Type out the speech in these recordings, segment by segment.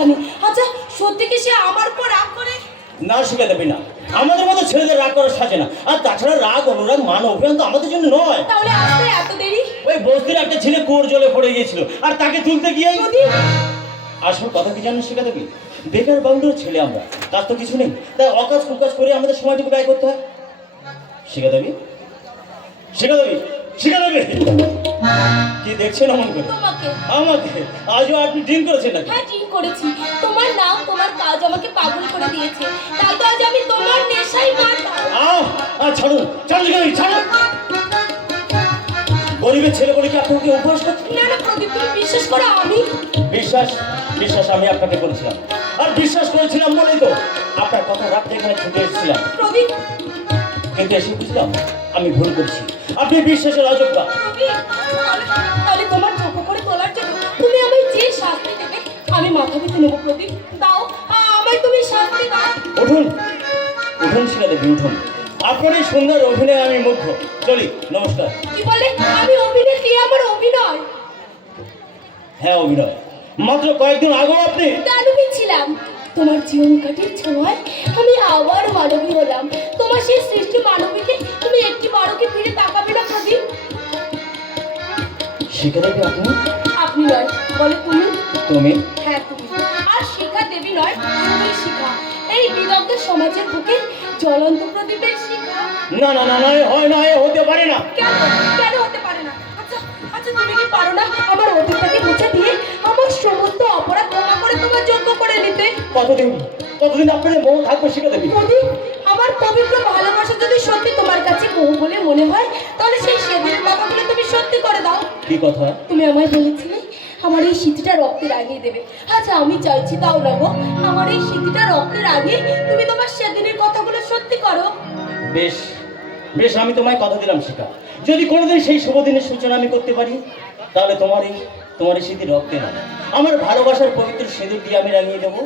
কথা নেই। আচ্ছা সত্যি কি সে আমার উপর রাগ করে? না শিখে দেবে না, আমাদের মতো ছেলেদের রাগ করার সাজে না। আর তাছাড়া রাগ অনুরাগ মান অভিমান তো আমাদের জন্য নয়। তাহলে আসতে এত দেরি? ওই বস্তির একটা ছেলে কুয়োর জলে পড়ে গিয়েছিল, আর তাকে তুলতে গিয়ে আসল কথা কি জানেন শিখা দেবী? বেকার বাংলোর ছেলে আমরা, কাজ তো কিছু নেই, তাই অকাজ কুকাজ করে আমাদের সময়টুকু ব্যয় করতে হয়। শিখা দেবী, শিখা দেবী, শিখা দেবী, কি দেখছেন অমন করে তোমাকে? আমাকে? আজও আপনি ড্রিঙ্ক করেছেন নাকি? হ্যাঁ ঠিক করেছি। তোমার নাম তোমার কাজ আমাকে পাগল করে দিয়েছে, তাই তো আজ আমি তোমার নেশায় মাতাল। ছাড়ুন, ছাড়ুন শিখা দেবী, ছাড়ুন। গরিবের ছেলে বলে কি আপনাকে উপহাস করছে? না না প্রদীপ, তুমি বিশ্বাস করো আমি বিশ্বাস বিশ্বাস আমি আপনাকে করেছিলাম, আর বিশ্বাস করেছিলাম বলেই তো আপনার কথা রাখতে এখানে ছুটে এসেছিলাম। প্রদীপ, কিন্তু এসে বুঝলাম আমি ভুল করছি। আপনি বিশ্বাসের অযোগ্য। প্রদীপ, তাহলে তোমার চোখ করে তোলার জন্য তুমি আমায় যে শাস্তি দেবে আমি মাথা পেতে নেবো। প্রদীপ দাও, আমায় তুমি শাস্তি দাও। উঠুন, উঠুন শিলা দেবী, উঠুন। আপনার এই সুন্দর অভিনয় আমি মুগ্ধ। চলি, নমস্কার। কি বলে? আমি অভিনেত্রী? আমার অভিনয়? হ্যাঁ অভিনয়। মাত্র কয়েকদিন আগেও আপনি দানবী ছিলাম, তোমার জীবন কাটির ছোঁয়ায় আমি আবার মানবী হলাম। তোমার সেই সৃষ্টি মানবীকে তুমি একটি বারোকে ফিরে তাকাবে না প্রদীপ? শিখা দেবী আপনি? আপনি নয়, বলে তুমি। তুমি? হ্যাঁ তুমি। আর শিখা দেবী নয়, তুমি শিখা, এই বিদগ্ধ সমাজের বুকে জ্বলন্ত প্রদীপের শিখা। না না না না, হয় না, এ হতে পারে না। কেন? কেন হতে পারে না? আচ্ছা আচ্ছা, তুমি কি পারো না আমার অতীতটাকে মুছে দিয়ে আমার সমস্ত অপরাধ ক্ষমা করে তোমার যোগ্য করে নিতে? কতদিন কতদিন আপনাদের মন থাকবে শিখা দেবী? প্রদীপ, আমার পবিত্র ভালোবাসা যদি সত্যি তোমার কাছে বহু বলে মনে হয়, তাহলে সেই সেদিনের কথাগুলো তুমি সত্যি করে দাও। কি কথা? তুমি আমায় বলেছিলে আমার এই স্মৃতিটা রক্তের আগেই দেবে। আচ্ছা আমি চাইছি তাও না গো, আমার এই স্মৃতিটা রক্তের আগে তুমি তোমার সেদিনের কথাগুলো সত্যি করো। বেশ বেশ, আমি তোমায় কথা দিলাম শিখা, যদি কোনোদিন সেই শুভ দিনের সূচনা আমি করতে পারি, তাহলে তোমার এই স্মৃতি রক্তে না, আমার ভালোবাসার পবিত্র সিঁদুর দিয়ে আমি রাঙিয়ে দেবো।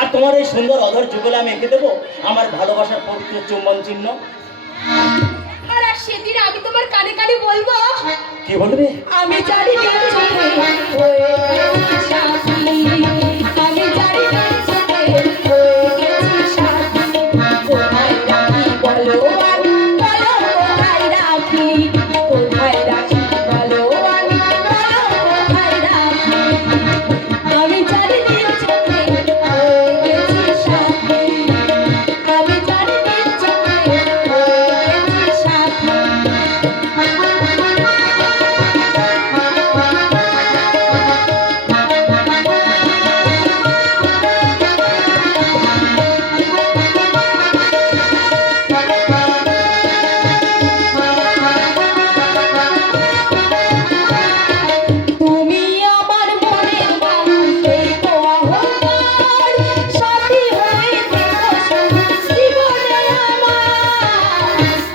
আর তোমার এই সুন্দর অধর যুগলে আমি এঁকে দেবো আমার ভালোবাসার পবিত্র চুম্বন চিহ্ন। আর সেদিন আমি তোমার কানে কানে বলবো, কি বলবে? আমি জানি দিন চোখে হয়ে গেছি সাথী, আমি জানি দিন চোখে হয়ে গেছি সাথী। কোথায় রাখি বলো আমি, বলো কোথায় রাখি, কোথায় রাখি বলো আমি, বলো কোথায় রাখি। আমি জানি দিন চোখে হয়ে গেছি সাথী, আমি জানি দিন চোখে হয়ে গেছি সাথী। তুমি আমার মনের মানুষ, এই তো অহংকার, সাথী হয়ে থেকো শুধু জীবনে আমার।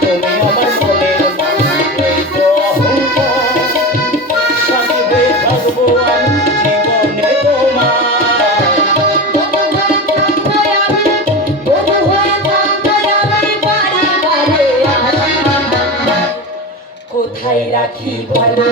তুমি আমার মনের মানুষ, এই তো অহংকার, সাথী হয়ে থাকবো আমি জীবনে তোমার। বধূ হয়ে থাকতে আমি বারে বারে আসি। কোথায় রাখি বলো